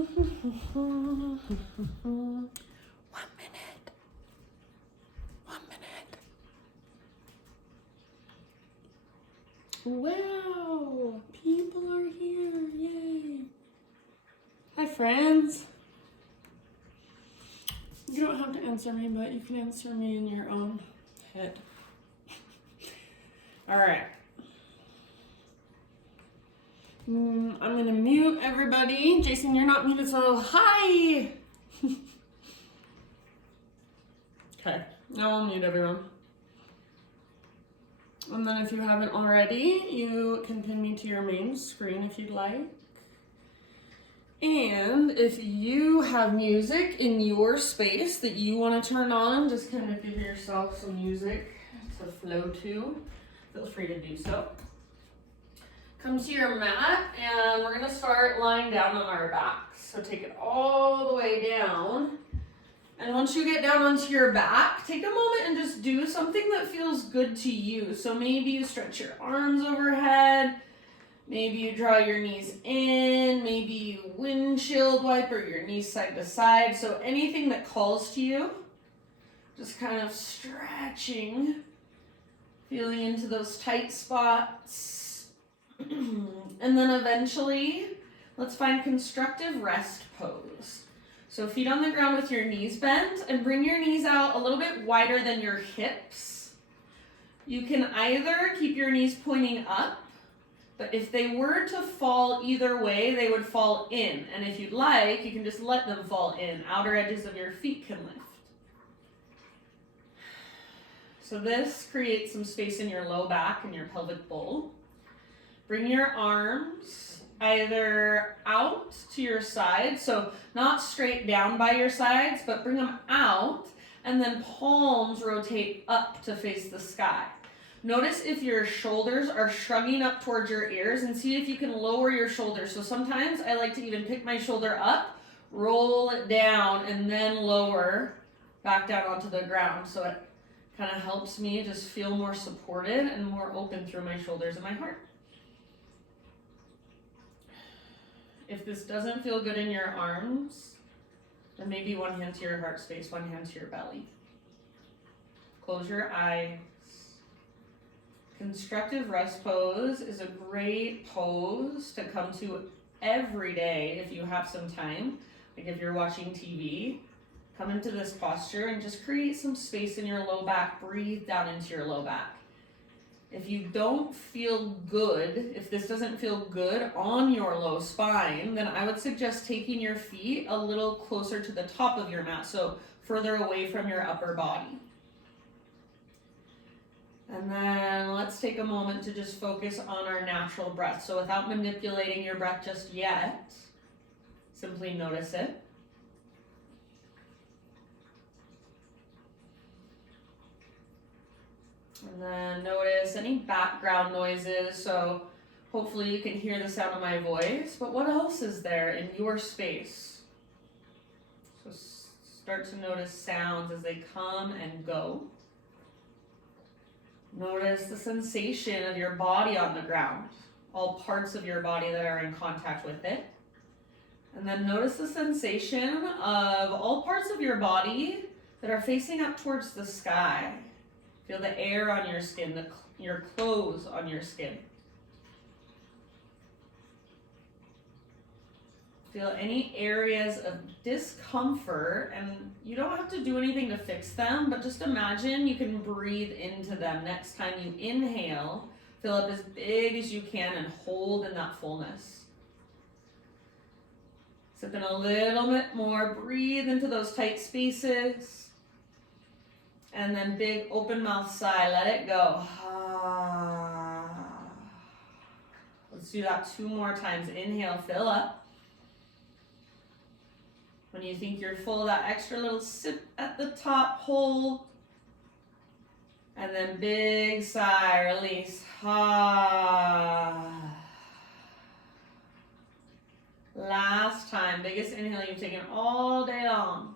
minute. 1 minute. Wow, people are here, yay. Hi friends. You don't have to answer me, but you can answer me in your own head. All right. I'm gonna mute everybody. Jason, you're not muted, so hi. Okay, now I'll mute everyone. And then if you haven't already, you can pin me to your main screen if you'd like. And if you have music in your space that you want to turn on, just kind of give yourself some music to flow to. Feel free to do so. Come to your mat, and we're going to start lying down on our backs. So take it all the way down. And once you get down onto your back, take a moment and just do something that feels good to you. So maybe you stretch your arms overhead. Maybe you draw your knees in. Maybe you windshield wiper your knees side to side. So anything that calls to you, just kind of stretching, feeling into those tight spots. And then eventually, let's find constructive rest pose. So feet on the ground with your knees bent, and bring your knees out a little bit wider than your hips. You can either keep your knees pointing up, but if they were to fall either way, they would fall in. And if you'd like, you can just let them fall in. Outer edges of your feet can lift. So this creates some space in your low back and your pelvic bowl. Bring your arms either out to your sides, so not straight down by your sides, but bring them out, and then palms rotate up to face the sky. Notice if your shoulders are shrugging up towards your ears, and see if you can lower your shoulders. So sometimes I like to even pick my shoulder up, roll it down, and then lower back down onto the ground. So it kind of helps me just feel more supported and more open through my shoulders and my heart. If this doesn't feel good in your arms, then maybe one hand to your heart space, one hand to your belly. Close your eyes. Constructive rest pose is a great pose to come to every day if you have some time. Like if you're watching TV, come into this posture and just create some space in your low back. Breathe down into your low back. If you don't feel good, if this doesn't feel good on your low spine, then I would suggest taking your feet a little closer to the top of your mat, so further away from your upper body. And then let's take a moment to just focus on our natural breath. So without manipulating your breath just yet, simply notice it. And then notice any background noises, so hopefully you can hear the sound of my voice, but what else is there in your space? So start to notice sounds as they come and go. Notice the sensation of your body on the ground, all parts of your body that are in contact with it. And then notice the sensation of all parts of your body that are facing up towards the sky. Feel the air on your skin, your clothes on your skin. Feel any areas of discomfort, and you don't have to do anything to fix them, but just imagine you can breathe into them. Next time you inhale, fill up as big as you can and hold in that fullness. Sip in a little bit more, breathe into those tight spaces. And then big open mouth sigh, let it go. Let's do that 2 more times. Inhale, fill up. When you think you're full, that extra little sip at the top, hold. And then big sigh, release. Last time, biggest inhale you've taken all day long.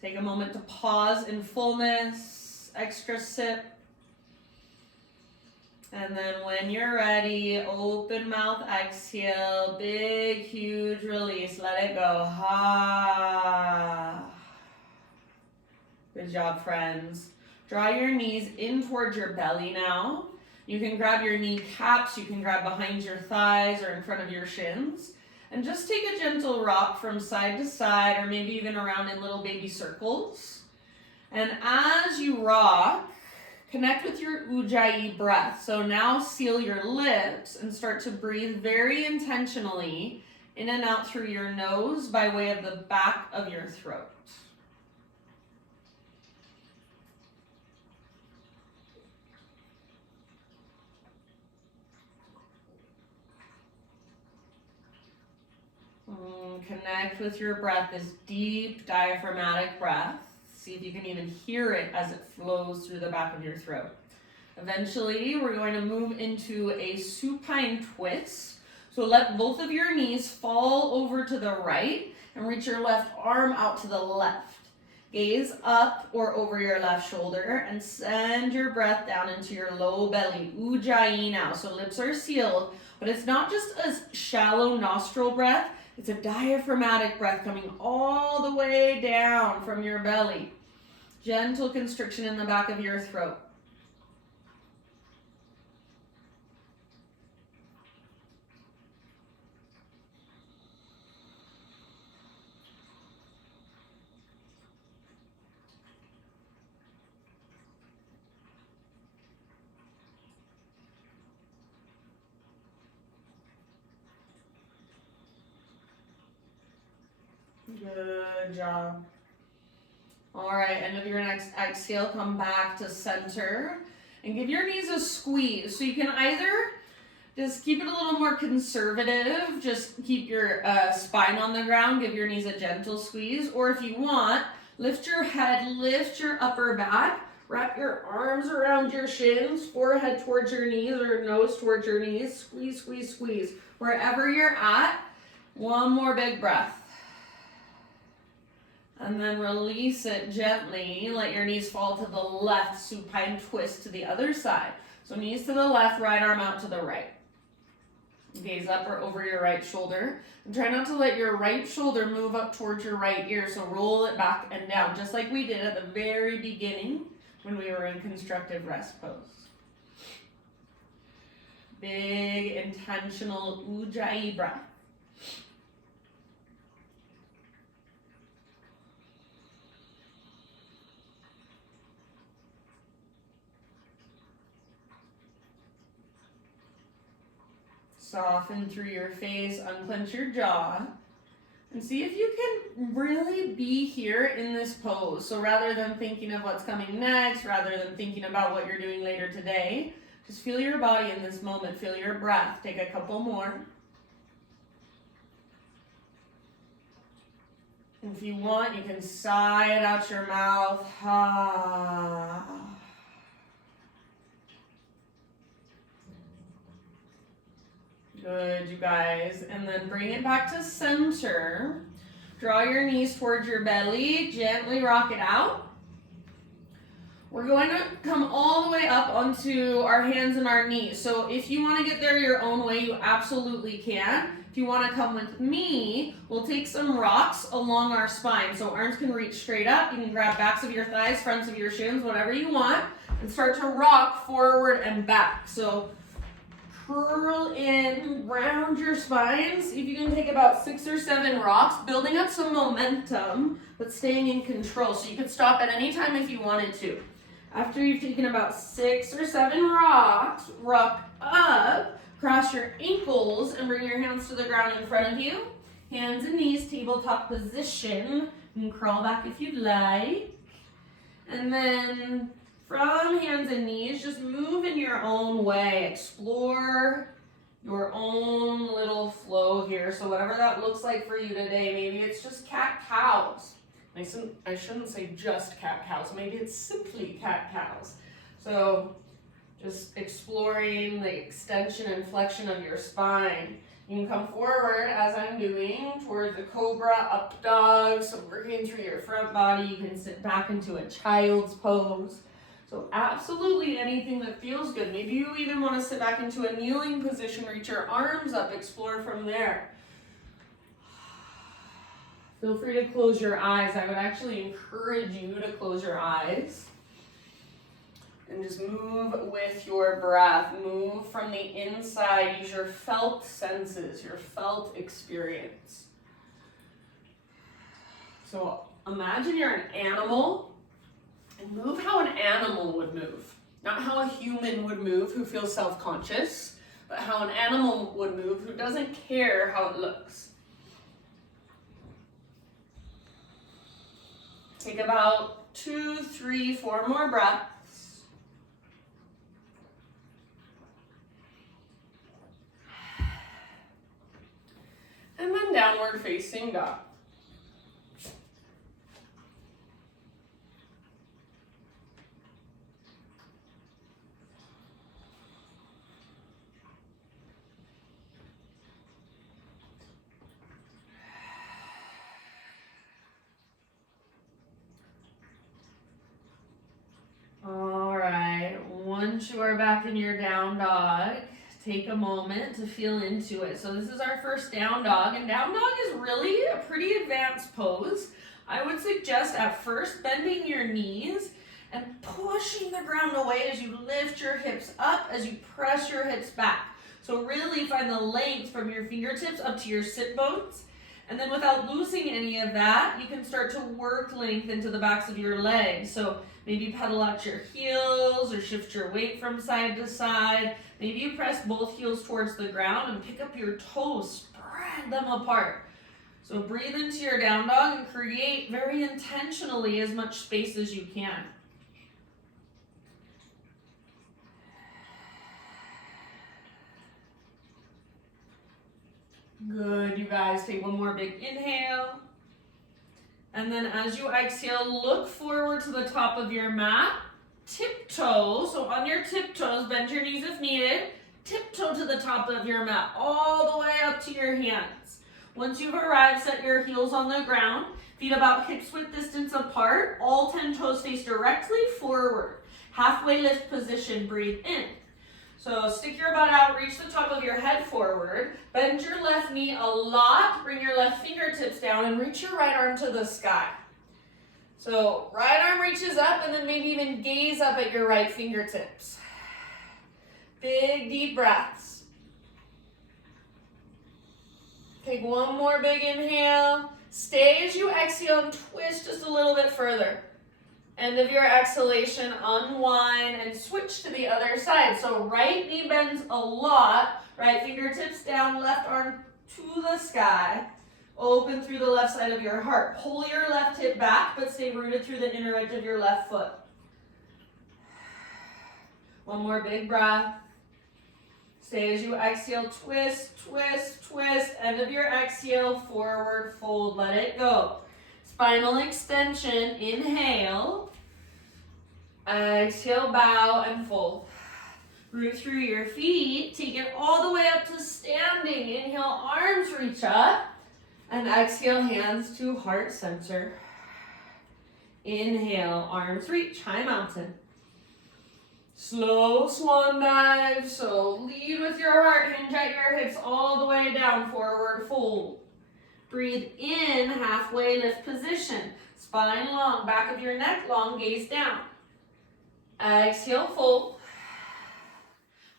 Take a moment to pause in fullness, extra sip. And then when you're ready, open mouth exhale, big, huge release. Let it go. Ha. Good job, friends. Draw your knees in towards your belly now. You can grab your kneecaps, you can grab behind your thighs or in front of your shins. And just take a gentle rock from side to side or maybe even around in little baby circles. And as you rock, connect with your Ujjayi breath. So now seal your lips and start to breathe very intentionally in and out through your nose by way of the back of your throat. Connect with your breath, this deep diaphragmatic breath. See if you can even hear it as it flows through the back of your throat. Eventually, we're going to move into a supine twist. So let both of your knees fall over to the right and reach your left arm out to the left. Gaze up or over your left shoulder and send your breath down into your low belly, Ujjayi now. So lips are sealed, but it's not just a shallow nostril breath. It's a diaphragmatic breath coming all the way down from your belly. Gentle constriction in the back of your throat. Good job. All right, end of your next exhale, come back to center and give your knees a squeeze. So you can either just keep it a little more conservative, just keep your spine on the ground, give your knees a gentle squeeze, or if you want, lift your head, lift your upper back, wrap your arms around your shins, forehead towards your knees or nose towards your knees, squeeze, squeeze, squeeze. Wherever you're at, one more big breath. And then release it gently. Let your knees fall to the left, supine twist to the other side. So knees to the left, right arm out to the right. Gaze up or over your right shoulder. And try not to let your right shoulder move up towards your right ear. So roll it back and down, just like we did at the very beginning when we were in constructive rest pose. Big, intentional Ujjayi breath. Soften through your face, unclench your jaw, and see if you can really be here in this pose. So rather than thinking of what's coming next, rather than thinking about what you're doing later today, just feel your body in this moment, feel your breath. Take a couple more. And if you want, you can sigh it out your mouth. Ha. Good, you guys. And then bring it back to center. Draw your knees towards your belly. Gently rock it out. We're going to come all the way up onto our hands and our knees. So if you want to get there your own way, you absolutely can. If you want to come with me, we'll take some rocks along our spine. So arms can reach straight up. You can grab backs of your thighs, fronts of your shins, whatever you want. And start to rock forward and back. So curl in, round your spine. See if you can take about 6 or 7 rocks, building up some momentum, but staying in control. So you could stop at any time if you wanted to. After you've taken about 6 or 7 rocks, rock up, cross your ankles, and bring your hands to the ground in front of you. Hands and knees, tabletop position. You can crawl back if you'd like. And then from hands and knees, just move in your own way. Explore your own little flow here. So whatever that looks like for you today, maybe it's just cat-cows. I shouldn't say just cat-cows. Maybe it's simply cat-cows. So just exploring the extension and flexion of your spine. You can come forward, as I'm doing, towards the cobra, up dog. So working through your front body. You can sit back into a child's pose. So absolutely anything that feels good. Maybe you even want to sit back into a kneeling position, reach your arms up, explore from there. Feel free to close your eyes. I would actually encourage you to close your eyes. And just move with your breath. Move from the inside. Use your felt senses, your felt experience. So imagine you're an animal and move how an animal would move. Not how a human would move who feels self-conscious, but how an animal would move who doesn't care how it looks. Take about 2, 3, 4 more breaths. And then downward facing dog. All right, once you are back in your down dog, take a moment to feel into it. So this is our first down dog, and down dog is really a pretty advanced pose. I would suggest at first bending your knees and pushing the ground away as you lift your hips up, as you press your hips back. So really find the length from your fingertips up to your sit bones. And then without losing any of that, you can start to work length into the backs of your legs. So maybe pedal out your heels or shift your weight from side to side. Maybe you press both heels towards the ground and pick up your toes, spread them apart. So breathe into your down dog and create very intentionally as much space as you can. Good, you guys. Take one more big inhale. And then as you exhale, look forward to the top of your mat. Tiptoe, so on your tiptoes, bend your knees if needed. Tiptoe to the top of your mat, all the way up to your hands. Once you've arrived, set your heels on the ground. Feet about hips width distance apart. All 10 toes face directly forward. Halfway lift position, breathe in. So stick your butt out, reach the top of your head forward. Bend your left knee a lot. Bring your left fingertips down and reach your right arm to the sky. So right arm reaches up and then maybe even gaze up at your right fingertips. Big deep breaths. Take one more big inhale. Stay as you exhale and twist just a little bit further. End of your exhalation, unwind and switch to the other side. So right knee bends a lot. Right fingertips down, left arm to the sky. Open through the left side of your heart. Pull your left hip back, but stay rooted through the inner edge of your left foot. One more big breath. Stay as you exhale, twist, twist, twist. End of your exhale, forward fold, let it go. Spinal extension, inhale. Exhale, bow and fold. Root through your feet, take it all the way up to standing. Inhale, arms reach up. And exhale, hands to heart center. Inhale, arms reach, high mountain. Slow swan dive, so lead with your heart, hinge at your hips all the way down, forward fold. Breathe in, halfway lift position. Spine long, back of your neck long, gaze down. Exhale, fold.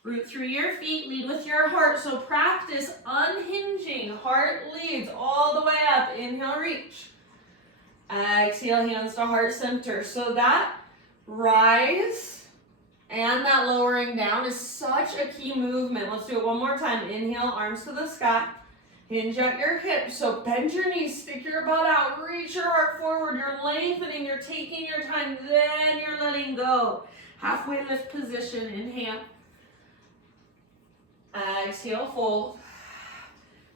Root through your feet, lead with your heart. So practice unhinging, heart leads all the way up. Inhale, reach. Exhale, hands to heart center. So that rise and that lowering down is such a key movement. Let's do it one more time. Inhale, arms to the sky. Hinge at your hips. So bend your knees, stick your butt out, reach your heart forward. You're lengthening, you're taking your time, then you're letting go. Halfway lift position, inhale. Exhale, fold.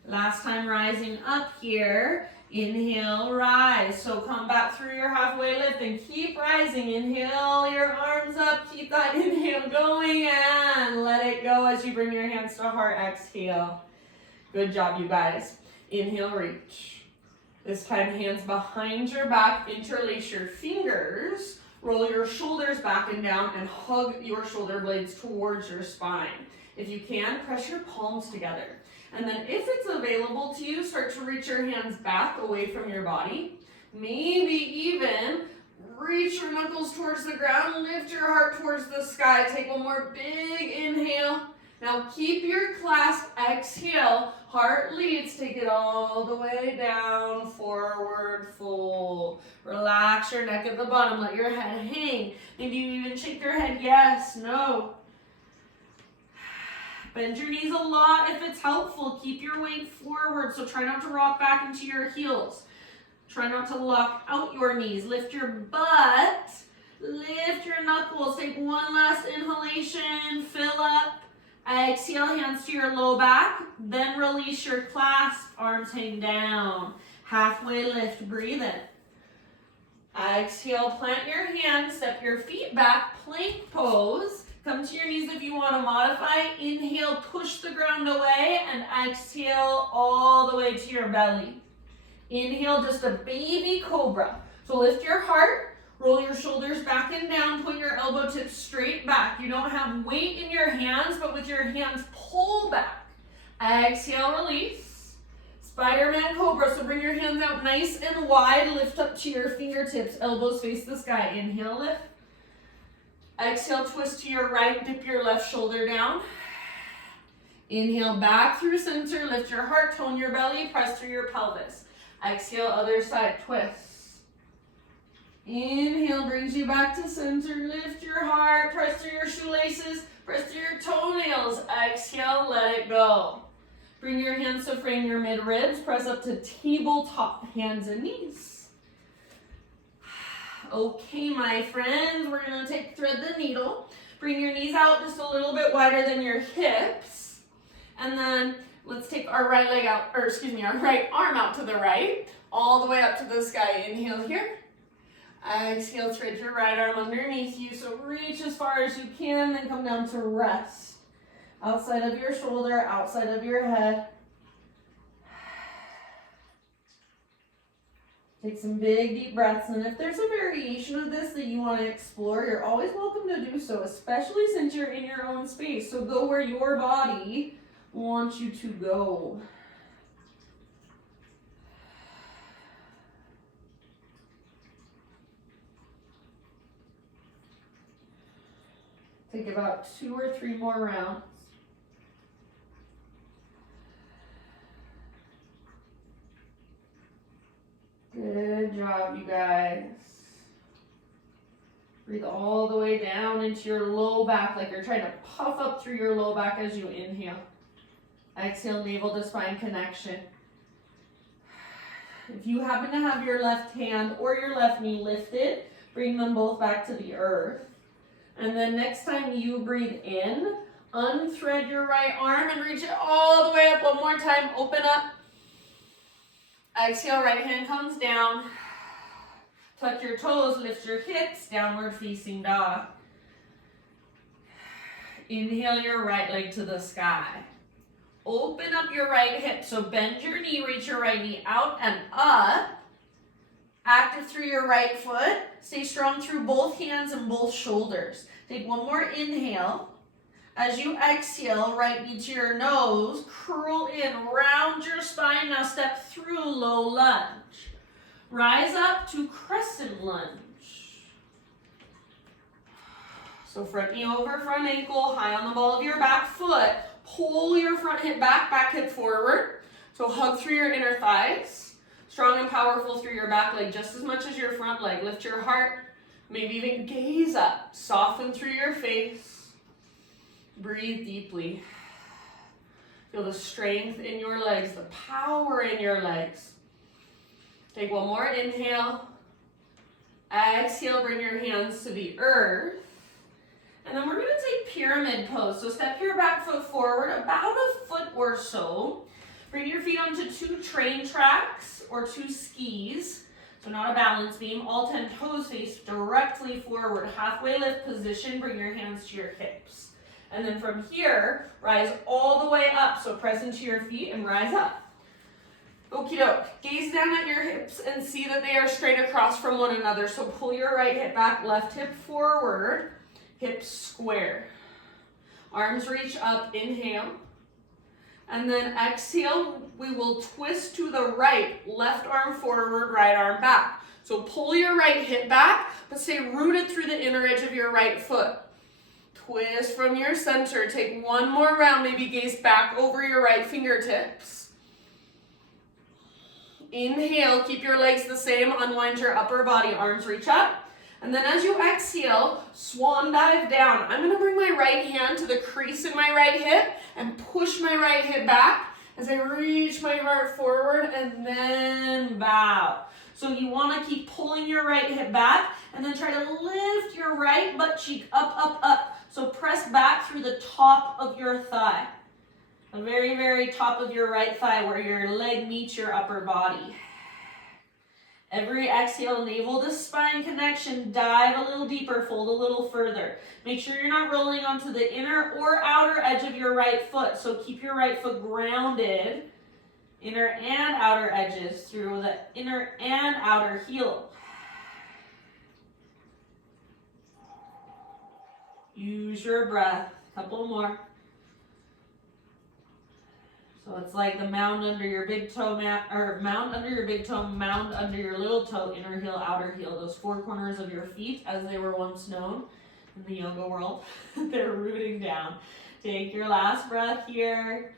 Last time rising up here. Inhale, rise. So come back through your halfway lift and keep rising. Inhale your arms up. Keep that inhale going and let it go as you bring your hands to heart. Exhale. Good job, you guys. Inhale, reach. This time, hands behind your back. Interlace your fingers. Roll your shoulders back and down and hug your shoulder blades towards your spine. If you can, press your palms together. And then if it's available to you, start to reach your hands back away from your body. Maybe even reach your knuckles towards the ground, lift your heart towards the sky. Take one more big inhale. Now keep your clasp, exhale, heart leads, take it all the way down, forward fold. Relax your neck at the bottom, let your head hang. Maybe you even shake your head, yes, no. Bend your knees a lot if it's helpful. Keep your weight forward, so try not to rock back into your heels. Try not to lock out your knees. Lift your butt, lift your knuckles. Take one last inhalation, fill up. Exhale, hands to your low back, then release your clasp, arms hang down. Halfway lift, breathe in. Exhale, plant your hands, step your feet back, plank pose. Come to your knees if you want to modify. Inhale, push the ground away, and exhale all the way to your belly. Inhale, just a baby cobra. So lift your heart. Roll your shoulders back and down, put your elbow tips straight back. You don't have weight in your hands, but with your hands, pull back. Exhale, release. Spiderman Cobra, so bring your hands out nice and wide, lift up to your fingertips, elbows face the sky. Inhale, lift. Exhale, twist to your right, dip your left shoulder down. Inhale, back through center, lift your heart, tone your belly, press through your pelvis. Exhale, other side, twist. Inhale brings you back to center. Lift your heart, press through your shoelaces, press through your toenails. Exhale, let it go. Bring your hands to frame your mid ribs. Press up to tabletop, hands and knees. Okay, my friends, we're going to thread the needle. Bring your knees out just a little bit wider than your hips. And then let's take our right leg out, our right arm out to the right, all the way up to the sky. Inhale here. Exhale, thread your right arm underneath you, so reach as far as you can, then come down to rest. Outside of your shoulder, outside of your head. Take some big deep breaths, and if there's a variation of this that you want to explore, you're always welcome to do so, especially since you're in your own space. So go where your body wants you to go. Take about 2 or 3 more rounds. Good job, you guys. Breathe all the way down into your low back, like you're trying to puff up through your low back as you inhale. Exhale, navel to spine connection. If you happen to have your left hand or your left knee lifted, bring them both back to the earth. And then next time you breathe in, unthread your right arm and reach it all the way up. One more time, open up. Exhale, right hand comes down. Tuck your toes, lift your hips, downward facing dog. Inhale your right leg to the sky. Open up your right hip, so bend your knee, reach your right knee out and up. Active through your right foot. Stay strong through both hands and both shoulders. Take one more inhale. As you exhale, right knee to your nose, curl in, round your spine. Now step through low lunge. Rise up to crescent lunge. So front knee over front ankle, high on the ball of your back foot. Pull your front hip back, back hip forward. So hug through your inner thighs. Strong and powerful through your back leg just as much as your front leg. Lift your heart, maybe even gaze up. Soften through your face. Breathe deeply. Feel the strength in your legs, the power in your legs. Take one more inhale. Exhale, bring your hands to the earth. And then we're going to take pyramid pose. So step your back foot forward about a foot or so. Bring your feet onto 2 train tracks or 2 skis. So not a balance beam. All 10 toes face directly forward. Halfway lift position. Bring your hands to your hips. And then from here, rise all the way up. So press into your feet and rise up. Okie doke. Gaze down at your hips and see that they are straight across from one another. So pull your right hip back, left hip forward, hips square. Arms reach up, inhale. And then exhale, we will twist to the right, left arm forward, right arm back. So pull your right hip back, but stay rooted through the inner edge of your right foot. Twist from your center. Take one more round, maybe gaze back over your right fingertips. Inhale, keep your legs the same, unwind your upper body, arms reach up. And then as you exhale, swan dive down. I'm gonna bring my right hand to the crease in my right hip and push my right hip back as I reach my heart forward and then bow. So you wanna keep pulling your right hip back and then try to lift your right butt cheek up, up, up. So press back through the top of your thigh. The very, very top of your right thigh where your leg meets your upper body. Every exhale, navel to spine connection, dive a little deeper, fold a little further. Make sure you're not rolling onto the inner or outer edge of your right foot. So keep your right foot grounded, inner and outer edges through the inner and outer heel. Use your breath. Couple more. So it's like the mound under your big toe, mound under your big toe, mound under your little toe, inner heel, outer heel. Those four corners of your feet, as they were once known in the yoga world, they're rooting down. Take your last breath here.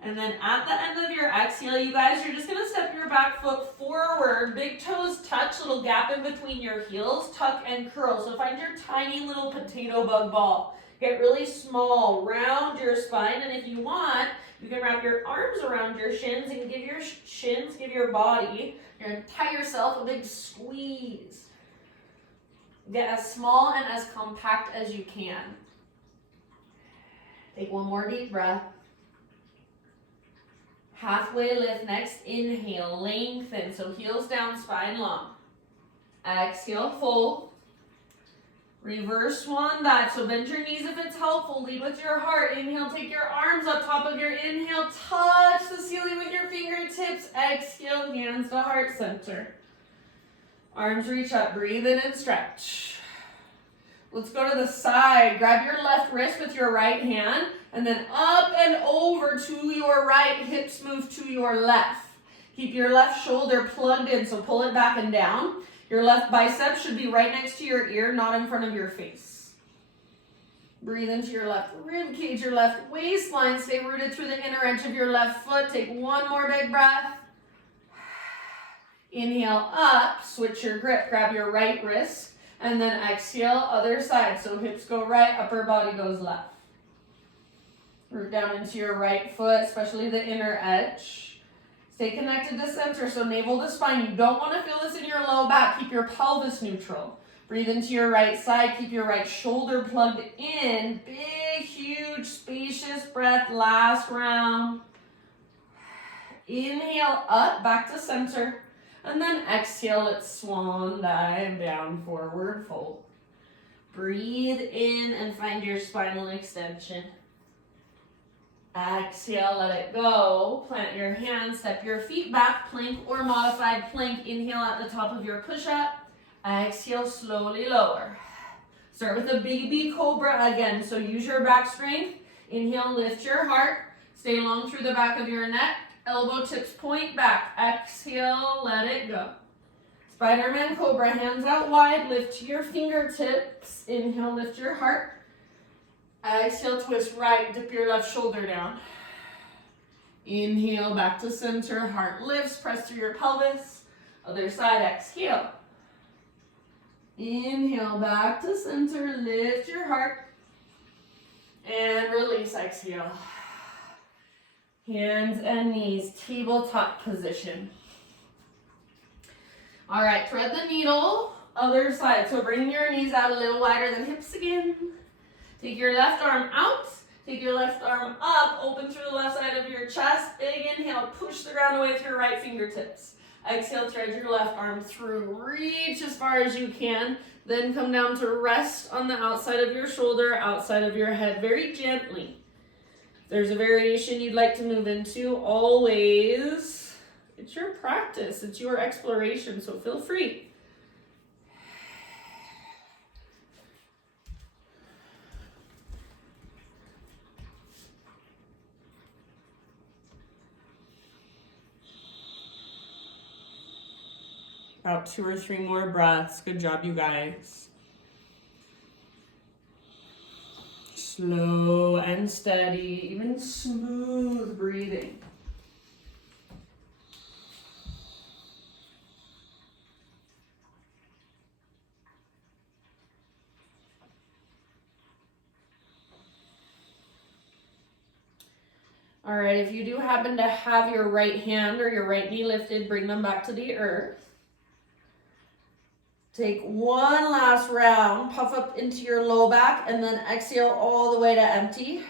And then at the end of your exhale, you guys, you're just gonna step your back foot forward. Big toes touch, little gap in between your heels, tuck and curl. So find your tiny little potato bug ball. Get really small, round your spine, and if you want, you can wrap your arms around your shins and give your shins, give your body, your entire self a big squeeze. Get as small and as compact as you can. Take one more deep breath. Halfway lift, next inhale, lengthen, so heels down, spine long. Exhale, fold. Reverse swan dive, so bend your knees if it's helpful, lead with your heart. Inhale, take your arms up top of your inhale, touch the ceiling with your fingertips. Exhale, hands to heart center. Arms reach up, breathe in and stretch. Let's go to the side. Grab your left wrist with your right hand, and then up and over to your right, hips move to your left. Keep your left shoulder plugged in, so pull it back and down. Your left bicep should be right next to your ear, not in front of your face. Breathe into your left rib cage, your left waistline. Stay rooted through the inner edge of your left foot. Take one more big breath. Inhale up, switch your grip. Grab your right wrist, and then exhale, other side. So hips go right, upper body goes left. Root down into your right foot, especially the inner edge. Stay connected to center, so navel to spine. You don't want to feel this in your low back. Keep your pelvis neutral. Breathe into your right side. Keep your right shoulder plugged in. Big, huge, spacious breath. Last round. Inhale up, back to center. And then exhale, let's swan dive down, forward fold. Breathe in and find your spinal extension. Exhale, let it go. Plant your hands, step your feet back, plank or modified plank. Inhale at the top of your push-up. Exhale, slowly lower. Start with a baby cobra again. So use your back strength. Inhale, lift your heart. Stay long through the back of your neck. Elbow tips point back. Exhale, let it go. Spiderman Cobra, hands out wide. Lift to your fingertips. Inhale, lift your heart. Exhale, twist right, dip your left shoulder down. Inhale, back to center, heart lifts, press through your pelvis. Other side, exhale. Inhale, back to center, lift your heart. And release, exhale. Hands and knees, tabletop position. All right, thread the needle, other side. So bring your knees out a little wider than hips again. Take your left arm out, take your left arm up, open through the left side of your chest. Big inhale, push the ground away with your right fingertips. Exhale, thread your left arm through, reach as far as you can, then come down to rest on the outside of your shoulder, outside of your head, very gently. If there's a variation you'd like to move into, always It's your practice, it's your exploration, so feel free. About 2 or 3 more breaths. Good job, you guys. Slow and steady, even smooth breathing. All right, if you do happen to have your right hand or your right knee lifted, bring them back to the earth. Take one last round, puff up into your low back, and then exhale all the way to empty.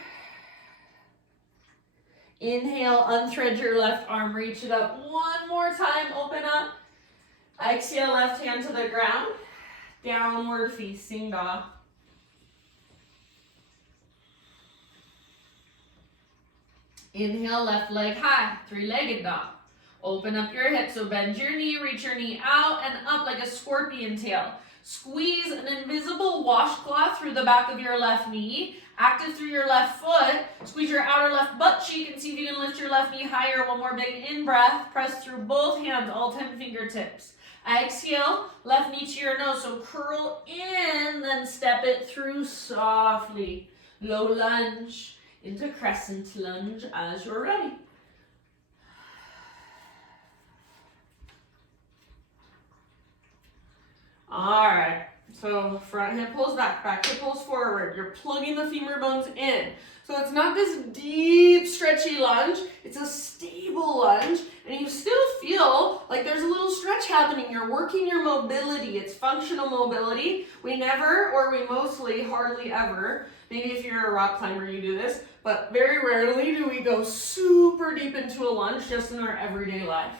Inhale, unthread your left arm, reach it up one more time, open up. Exhale, left hand to the ground, downward facing dog. Inhale, left leg high, 3-legged dog. Open up your hips, so bend your knee, reach your knee out and up like a scorpion tail. Squeeze an invisible washcloth through the back of your left knee, active through your left foot. Squeeze your outer left butt cheek and see if you can lift your left knee higher. One more big in-breath. Press through both hands, all 10 fingertips. Exhale, left knee to your nose, so curl in, then step it through softly. Low lunge into crescent lunge as you're ready. All right, so front hip pulls back, back hip pulls forward. You're plugging the femur bones in. So it's not this deep, stretchy lunge. It's a stable lunge, and you still feel like there's a little stretch happening. You're working your mobility. It's functional mobility. We never, or we mostly, hardly ever, maybe if you're a rock climber you do this, but very rarely do we go super deep into a lunge just in our everyday life.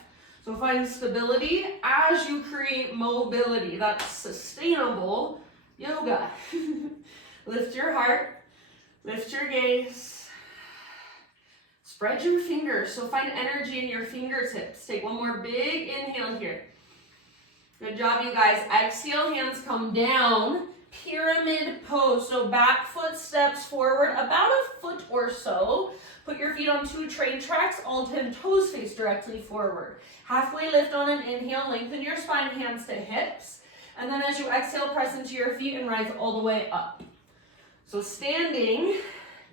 So find stability as you create mobility. That's sustainable yoga. Lift your heart, lift your gaze. Spread your fingers, so find energy in your fingertips. Take one more big inhale here. Good job, you guys. Exhale, hands come down. Pyramid pose, so back foot steps forward about a foot or so. Put your feet on 2 train tracks, all 10 toes face directly forward. Halfway lift on an inhale, lengthen your spine, hands to hips. And then as you exhale, press into your feet and rise all the way up. So standing,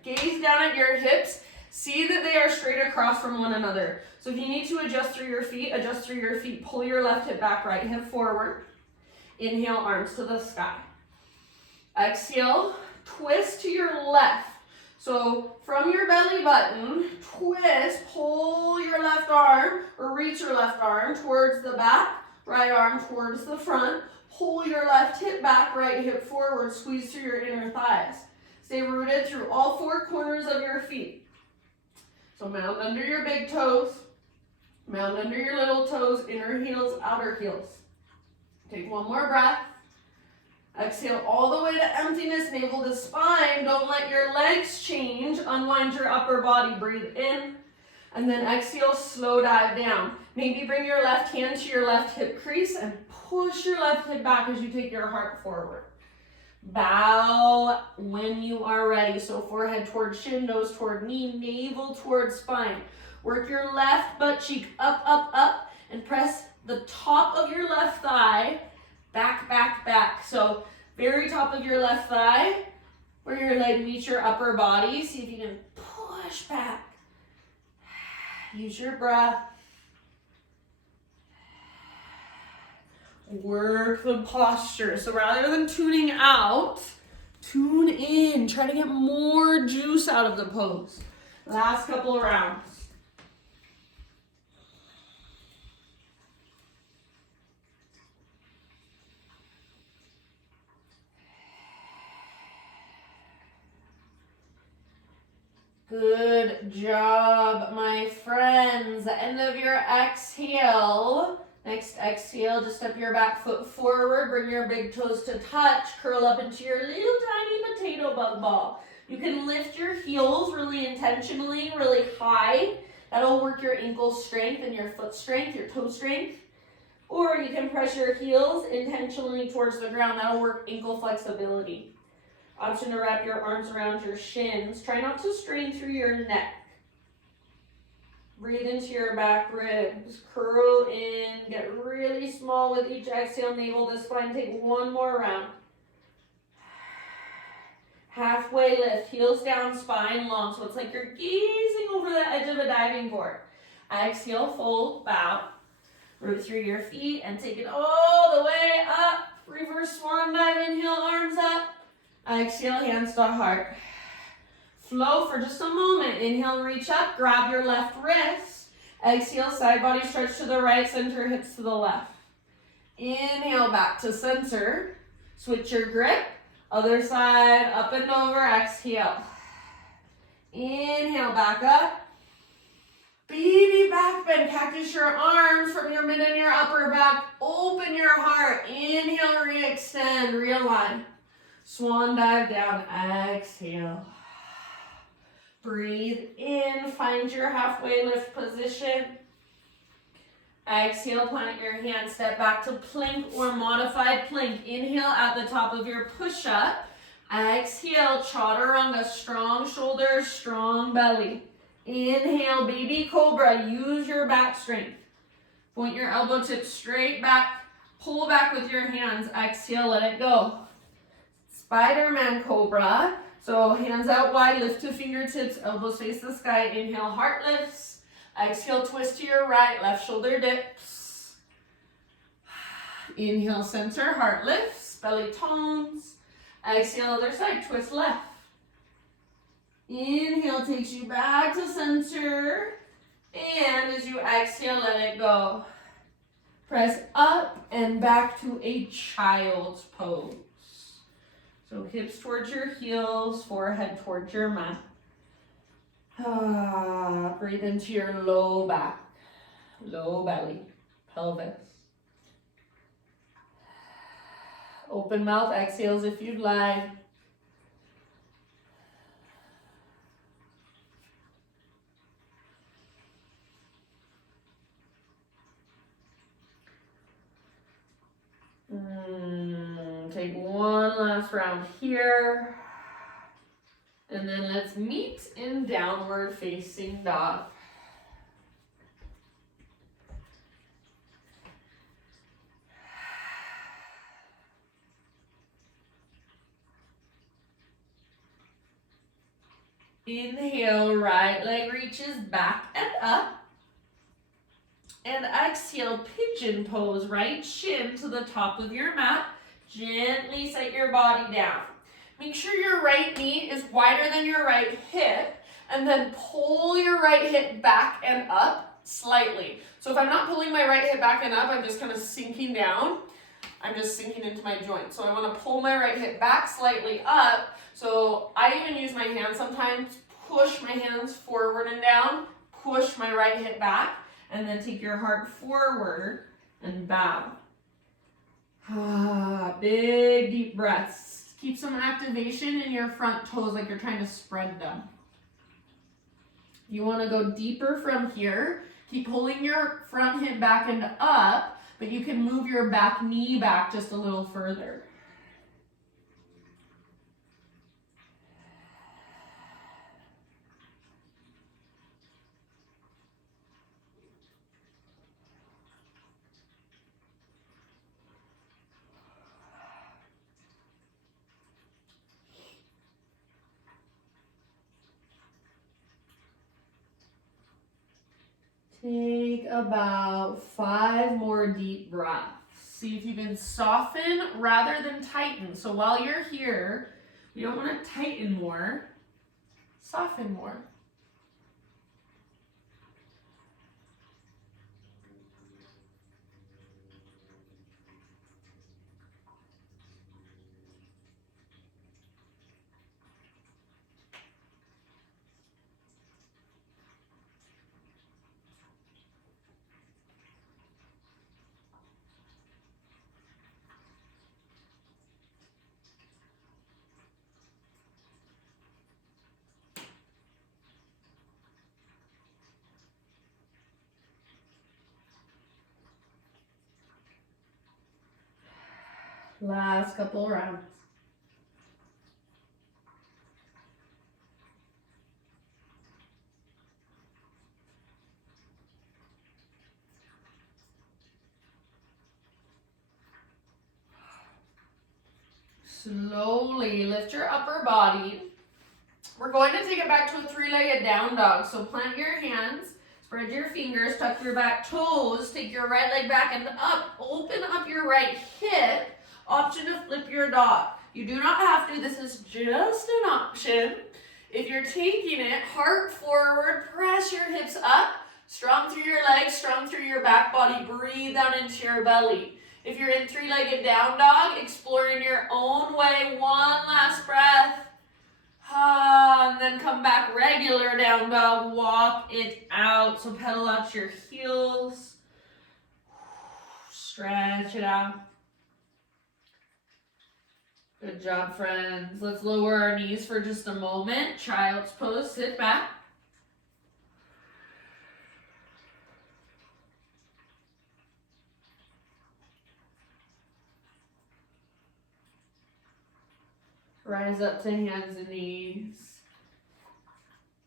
gaze down at your hips. See that they are straight across from one another. So if you need to adjust through your feet, adjust through your feet. Pull your left hip back, right hip forward. Inhale, arms to the sky. Exhale, twist to your left. So from your belly button, twist, pull your left arm or reach your left arm towards the back, right arm towards the front. Pull your left hip back, right hip forward, squeeze through your inner thighs. Stay rooted through all 4 corners of your feet. So mound under your big toes, mound under your little toes, inner heels, outer heels. Take one more breath. Exhale all the way to emptiness, navel to spine. Don't let your legs change. Unwind your upper body. Breathe in. And then exhale, slow dive down. Maybe bring your left hand to your left hip crease and push your left hip back as you take your heart forward. Bow when you are ready. So forehead toward shin, nose toward knee, navel toward spine. Work your left butt cheek up, up, up, and press the top of your left thigh back, back, back. So very top of your left thigh, where your leg meets your upper body. See if you can push back. Use your breath. Work the posture. So rather than tuning out, tune in. Try to get more juice out of the pose. Last couple of rounds. Good job, my friends. End of your exhale. Next exhale, just step your back foot forward, bring your big toes to touch, curl up into your little tiny potato bug ball. You can lift your heels really intentionally, really high. That'll work your ankle strength and your foot strength, your toe strength. Or you can press your heels intentionally towards the ground. That'll work ankle flexibility. Option to wrap your arms around your shins. Try not to strain through your neck. Breathe into your back ribs. Curl in. Get really small with each exhale. Navel to spine. Take one more round. Halfway lift. Heels down, spine long. So it's like you're gazing over the edge of a diving board. Exhale, fold, bow. Root through your feet and take it all the way up. Reverse swan dive. Inhale, arms up. Exhale, hands to heart. Flow for just a moment. Inhale, reach up. Grab your left wrist. Exhale, side body stretch to the right. Center hips to the left. Inhale, back to center. Switch your grip. Other side, up and over. Exhale. Inhale, back up. Baby back bend. Cactus your arms from your mid and your upper back. Open your heart. Inhale, re-extend, realign. Swan dive down. Exhale. Breathe in. Find your halfway lift position. Exhale, plant your hands. Step back to plank or modified plank. Inhale at the top of your push-up. Exhale, chaturanga. Strong shoulders, strong belly. Inhale, baby cobra. Use your back strength. Point your elbow tips straight back. Pull back with your hands. Exhale, let it go. Spiderman Cobra. So hands out wide, lift to fingertips, elbows face the sky. Inhale, heart lifts. Exhale, twist to your right, left shoulder dips. Inhale, center, heart lifts, belly tones. Exhale, other side, twist left. Inhale takes you back to center. And as you exhale, let it go. Press up and back to a child's pose. So hips towards your heels, forehead towards your mat. Breathe into your low back, low belly, pelvis. Open mouth, exhales if you'd like. Take one last round here. And then let's meet in downward facing dog. Inhale, right leg reaches back and up. And exhale, pigeon pose, right shin to the top of your mat. Gently set your body down. Make sure your right knee is wider than your right hip, and then pull your right hip back and up slightly. So if I'm not pulling my right hip back and up, I'm just kind of sinking down. I'm just sinking into my joint. So I want to pull my right hip back slightly up. So I even use my hands sometimes, push my hands forward and down, push my right hip back, and then take your heart forward and bow. Big deep breaths. Keep some activation in your front toes like you're trying to spread them. You want to go deeper from here. Keep pulling your front hip back and up, but you can move your back knee back just a little further. Take about 5 more deep breaths. See if you can soften rather than tighten. So while you're here, you don't want to tighten more, soften more. Last couple rounds. Slowly lift your upper body. We're going to take it back to a three-legged down dog. So plant your hands, spread your fingers, tuck your back toes, take your right leg back and up. Open up your right hip. Option to flip your dog. You do not have to. This is just an option. If you're taking it, heart forward, press your hips up, strong through your legs, strong through your back body. Breathe down into your belly. If you're in three-legged down dog, explore in your own way. One last breath. And then come back regular down dog. Walk it out. So pedal out your heels. Stretch it out. Good job, friends. Let's lower our knees for just a moment. Child's pose. Sit back. Rise up to hands and knees.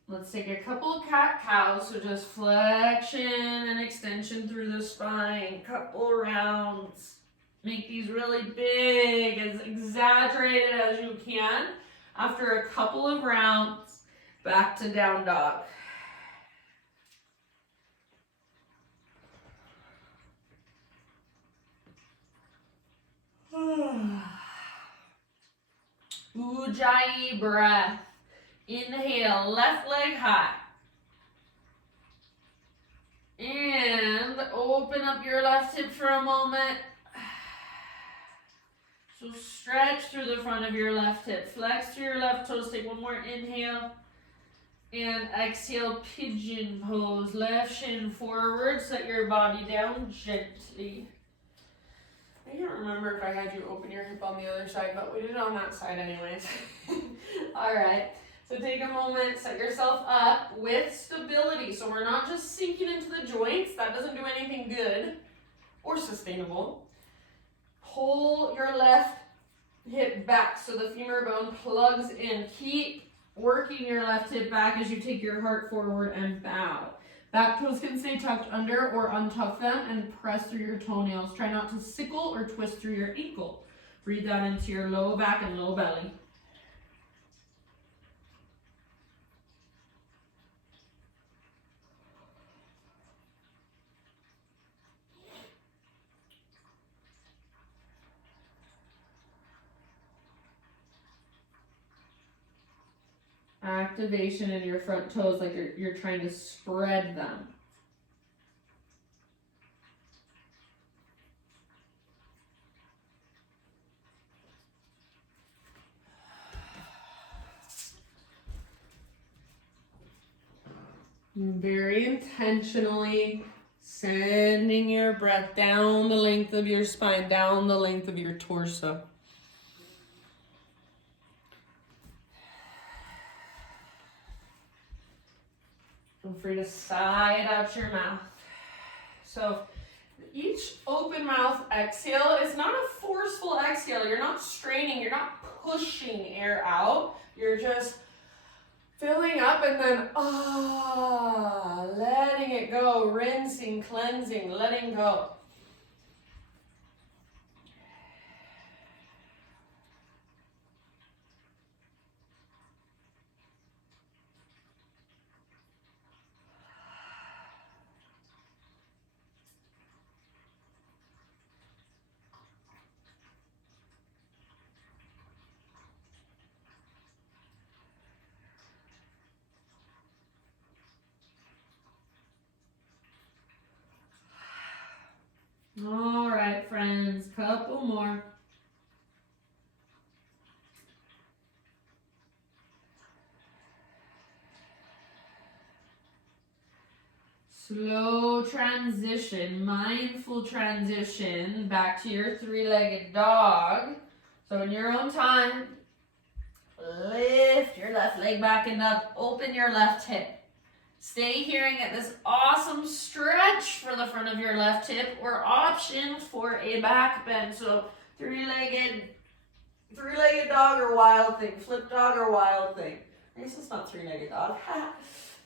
Let's take a couple cat-cows, so just flexion and extension through the spine. Couple rounds. Make these really big, as exaggerated as you can. After a couple of rounds, back to down dog. Ujjayi breath. Inhale, left leg high. And open up your left hip for a moment. So stretch through the front of your left hip. Flex through your left toes. Take one more inhale. And exhale, pigeon pose. Left shin forward. Set your body down gently. I can't remember if I had you open your hip on the other side, but we did it on that side anyways. All right. So take a moment, set yourself up with stability. So we're not just sinking into the joints. That doesn't do anything good or sustainable. Pull your left hip back so the femur bone plugs in. Keep working your left hip back as you take your heart forward and bow. Back toes can stay tucked under or untuck them and press through your toenails. Try not to sickle or twist through your ankle. Breathe down into your low back and low belly. Activation in your front toes, like you're trying to spread them. Very intentionally sending your breath down the length of your spine, down the length of your torso. Feel free to sigh it out your mouth. So each open mouth exhale is not a forceful exhale. You're not straining, you're not pushing air out. You're just filling up and then letting it go, rinsing, cleansing, letting go. All right, friends, couple more. Slow transition, mindful transition back to your three-legged dog. So in your own time, lift your left leg back and up, open your left hip. Stay here and get this awesome stretch for the front of your left hip or option for a back bend. So Three-legged dog or wild thing. Flip dog or wild thing. I guess it's not three-legged dog.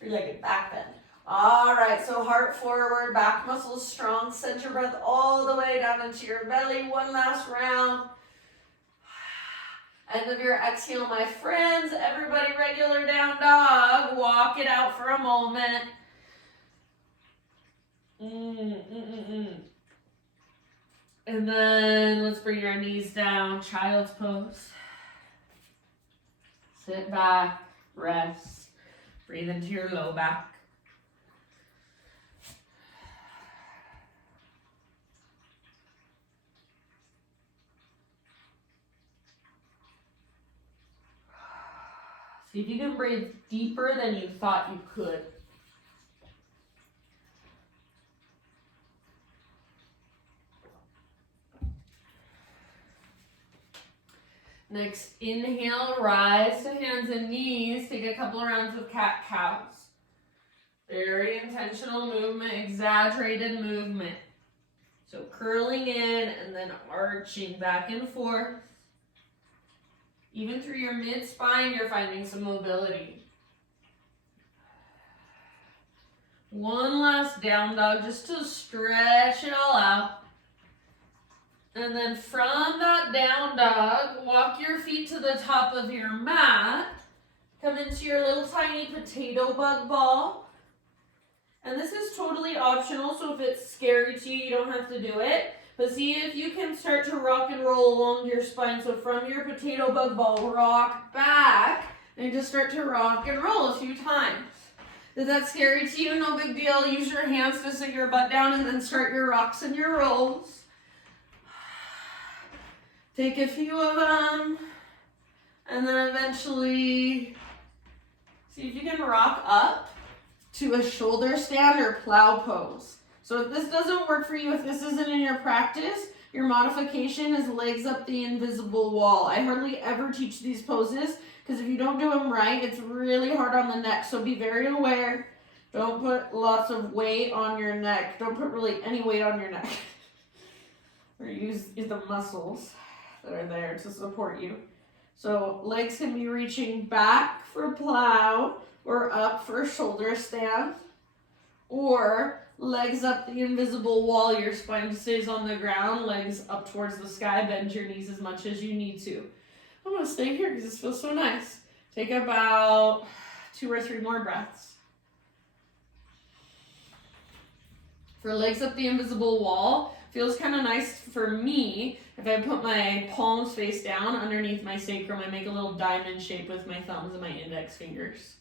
Three-legged back bend. All right, so heart forward, back muscles strong. Send your breath all the way down into your belly. One last round. End of your exhale, my friends. Everybody, regular down dog. Walk it out for a moment. And then let's bring your knees down. Child's pose. Sit back, rest. Breathe into your low back. See if you can breathe deeper than you thought you could. Next, inhale, rise to hands and knees. Take a couple of rounds of cat-cows. Very intentional movement, exaggerated movement. So curling in and then arching back and forth. Even through your mid-spine, you're finding some mobility. One last down dog just to stretch it all out. And then from that down dog, walk your feet to the top of your mat. Come into your little tiny potato bug ball. And this is totally optional, so if it's scary to you, you don't have to do it. But see if you can start to rock and roll along your spine. So from your potato bug ball, rock back and just start to rock and roll a few times. Is that scary to you? No big deal. Use your hands to sit your butt down and then start your rocks and your rolls. Take a few of them and then eventually see if you can rock up to a shoulder stand or plow pose. So if this doesn't work for you, if this isn't in your practice, your modification is legs up the invisible wall. I hardly ever teach these poses because if you don't do them right, it's really hard on the neck. So be very aware. Don't put lots of weight on your neck. Don't put really any weight on your neck. Or use the muscles that are there to support you. So legs can be reaching back for plow or up for shoulder stand, or legs up the invisible wall, your spine stays on the ground, legs up towards the sky, bend your knees as much as you need to. I'm gonna stay here because this feels so nice. Take about 2 or 3 more breaths. For legs up the invisible wall, feels kind of nice for me if I put my palms face down underneath my sacrum. I make a little diamond shape with my thumbs and my index fingers.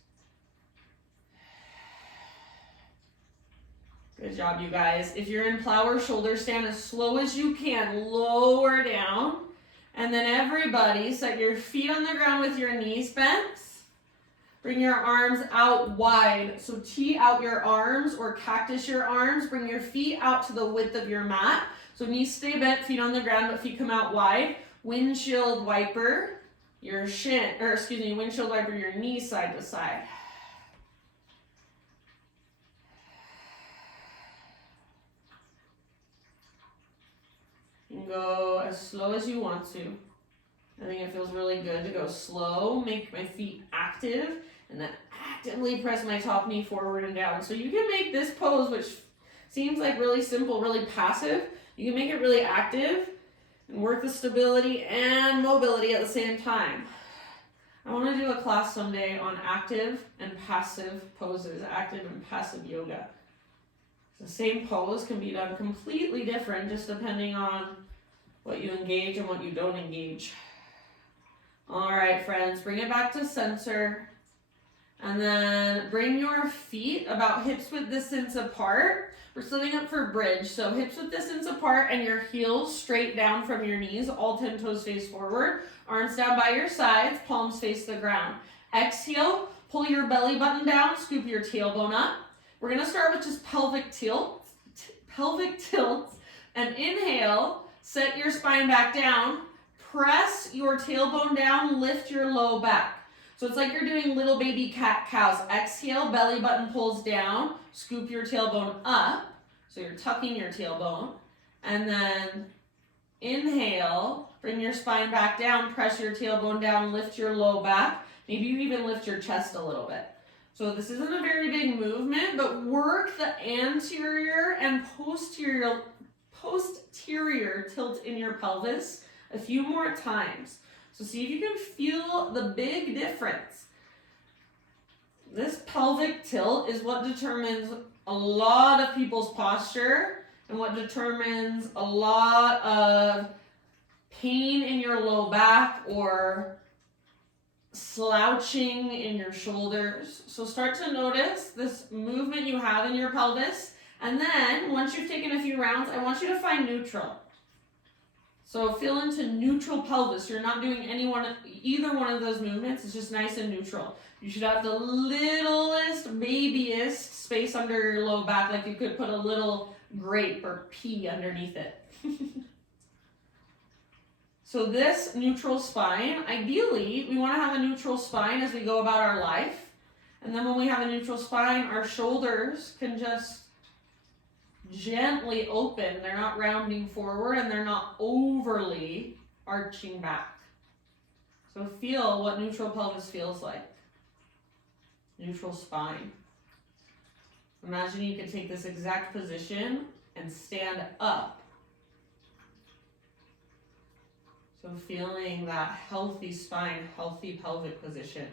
Good job, you guys. If you're in plow or shoulder stand, as slow as you can, lower down. And then everybody, set your feet on the ground with your knees bent. Bring your arms out wide. So tee out your arms or cactus your arms. Bring your feet out to the width of your mat. So knees stay bent, feet on the ground, but feet come out wide. Windshield wiper your windshield wiper your knees side to side. You can go as slow as you want to. I think it feels really good to go slow, make my feet active, and then actively press my top knee forward and down. So you can make this pose, which seems like really simple, really passive, you can make it really active and work the stability and mobility at the same time. I want to do a class someday on active and passive poses, active and passive yoga. The same pose can be done completely different just depending on what you engage and what you don't engage. All right, friends, bring it back to center. And then bring your feet about hips width distance apart. We're sitting up for bridge. So hips width distance apart and your heels straight down from your knees. All 10 toes face forward. Arms down by your sides. Palms face the ground. Exhale, pull your belly button down. Scoop your tailbone up. We're going to start with just pelvic tilt. And inhale, set your spine back down. Press your tailbone down. Lift your low back. So it's like you're doing little baby cat-cows. Exhale, belly button pulls down. Scoop your tailbone up. So you're tucking your tailbone. And then Inhale, bring your spine back down, press your tailbone down, lift your low back. Maybe you even lift your chest a little bit. So this isn't a very big movement, but work the anterior and posterior tilt in your pelvis a few more times. So see if you can feel the big difference. This pelvic tilt is what determines a lot of people's posture and what determines a lot of pain in your low back or slouching in your shoulders. So start to notice this movement you have in your pelvis, and then once you've taken a few rounds, I want you to find neutral. So feel into neutral pelvis. You're not doing either one of those movements. It's just nice and neutral. You should have the littlest, babyest space under your low back, like you could put a little grape or pea underneath it. So this neutral spine, ideally, we want to have a neutral spine as we go about our life. And then when we have a neutral spine, our shoulders can just gently open. They're not rounding forward and they're not overly arching back. So feel what neutral pelvis feels like. Neutral spine. Imagine you could take this exact position and stand up. So feeling that healthy spine, healthy pelvic position.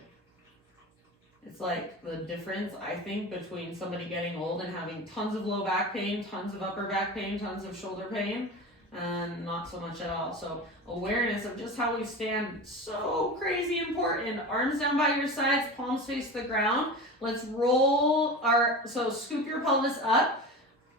It's like the difference, I think, between somebody getting old and having tons of low back pain, tons of upper back pain, tons of shoulder pain, and not so much at all. So awareness of just how we stand, so crazy important. Arms down by your sides, palms face the ground. Let's roll so scoop your pelvis up.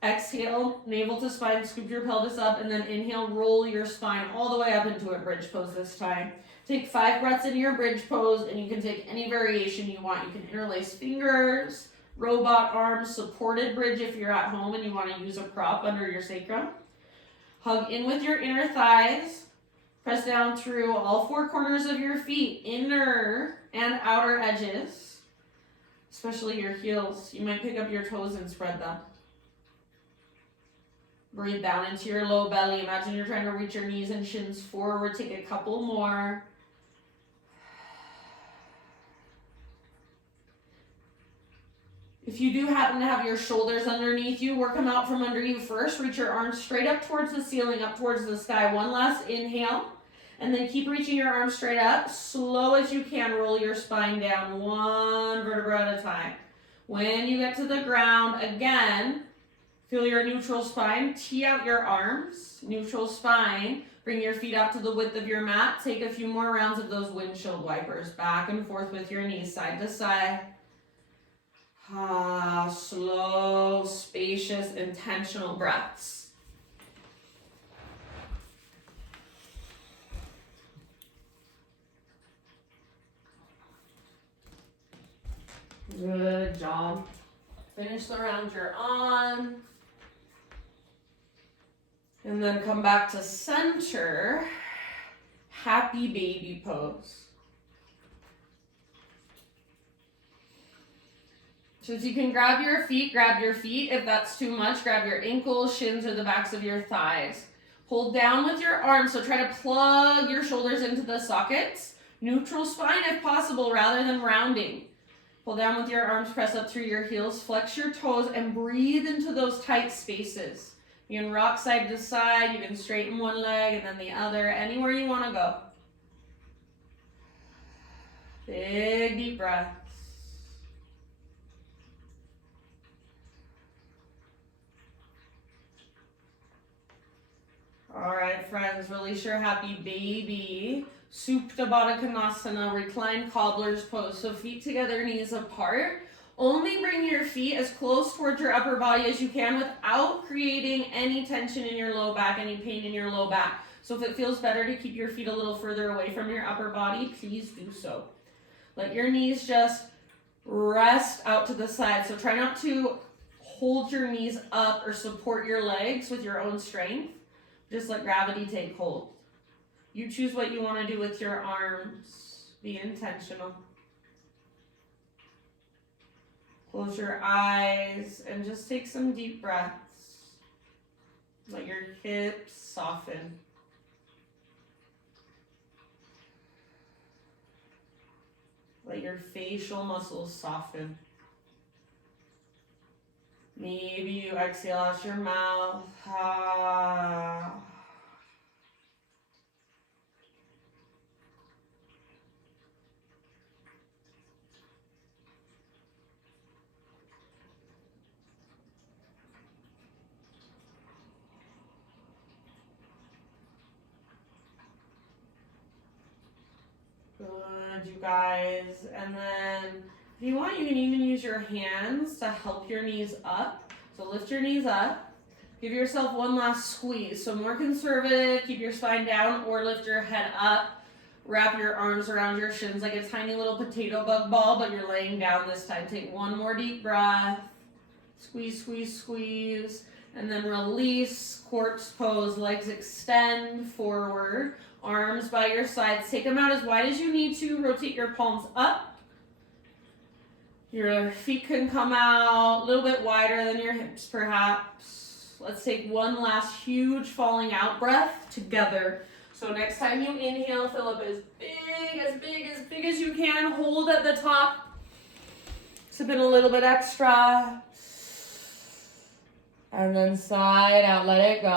Exhale, navel to spine, scoop your pelvis up, and then inhale, roll your spine all the way up into a bridge pose this time. Take 5 breaths into your bridge pose, and you can take any variation you want. You can interlace fingers, robot arms, supported bridge if you're at home and you want to use a prop under your sacrum. Hug in with your inner thighs. Press down through all 4 corners of your feet, inner and outer edges, especially your heels. You might pick up your toes and spread them. Breathe down into your low belly. Imagine you're trying to reach your knees and shins forward. Take a couple more. If you do happen to have your shoulders underneath you, work them out from under you first. Reach your arms straight up towards the ceiling, up towards the sky. One last inhale. And then keep reaching your arms straight up. Slow as you can, roll your spine down, 1 vertebra at a time. When you get to the ground, again, feel your neutral spine. Tee out your arms. Neutral spine. Bring your feet out to the width of your mat. Take a few more rounds of those windshield wipers. Back and forth with your knees, side to side. Slow, spacious, intentional breaths. Good job. Finish the round you're on. And then come back to center. Happy baby pose. So if you can grab your feet, grab your feet. If that's too much, grab your ankles, shins, or the backs of your thighs. Hold down with your arms, so try to plug your shoulders into the sockets. Neutral spine if possible, rather than rounding. Pull down with your arms, press up through your heels, flex your toes, and breathe into those tight spaces. You can rock side to side, you can straighten one leg and then the other, anywhere you want to go. Big deep breaths. All right, friends, release your happy baby. Supta Baddha Konasana, reclined cobbler's pose. So feet together, knees apart. Only bring your feet as close towards your upper body as you can without creating any tension in your low back, any pain in your low back. So if it feels better to keep your feet a little further away from your upper body, please do so. Let your knees just rest out to the side. So try not to hold your knees up or support your legs with your own strength. Just let gravity take hold. You choose what you want to do with your arms. Be intentional. Close your eyes and just take some deep breaths. Let your hips soften. Let your facial muscles soften. Maybe you exhale out your mouth. Good, you guys. And then if you want, you can even use your hands to help your knees up. So lift your knees up. Give yourself one last squeeze. So more conservative, keep your spine down or lift your head up. Wrap your arms around your shins like a tiny little potato bug ball, but you're laying down this time. Take one more deep breath. Squeeze, squeeze, squeeze. And then release, corpse pose, legs extend forward. Arms by your sides. Take them out as wide as you need to. Rotate your palms up. Your feet can come out a little bit wider than your hips, perhaps. Let's take one last huge falling out breath together. So next time you inhale, fill up as big, as big, as big as you can. Hold at the top. Sip in a little bit extra. And then side out, let it go.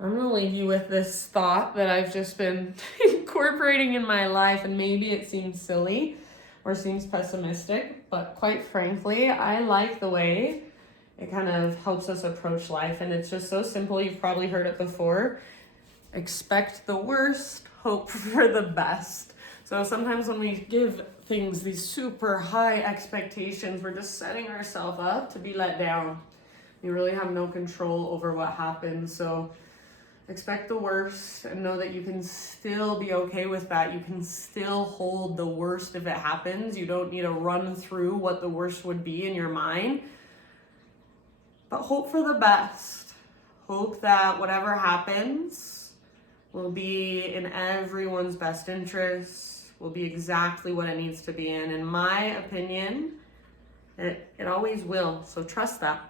I'm going to leave you with this thought that I've just been incorporating in my life, and maybe it seems silly or seems pessimistic, but quite frankly, I like the way it kind of helps us approach life, and it's just so simple. You've probably heard it before. Expect the worst, hope for the best. So sometimes when we give things these super high expectations, we're just setting ourselves up to be let down. You really have no control over what happens. So expect the worst and know that you can still be okay with that. You can still hold the worst if it happens. You don't need to run through what the worst would be in your mind. But hope for the best. Hope that whatever happens will be in everyone's best interest, will be exactly what it needs to be in my opinion, it always will. So trust that.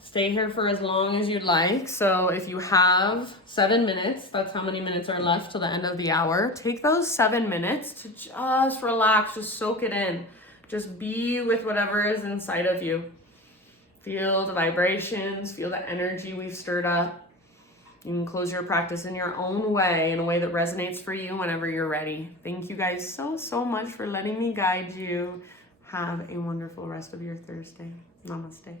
Stay here for as long as you'd like. So if you have 7 minutes, that's how many minutes are left till the end of the hour. Take those 7 minutes to just relax, just soak it in. Just be with whatever is inside of you. Feel the vibrations, feel the energy we've stirred up. You can close your practice in your own way, in a way that resonates for you whenever you're ready. Thank you guys so much for letting me guide you. Have a wonderful rest of your Thursday. Namaste.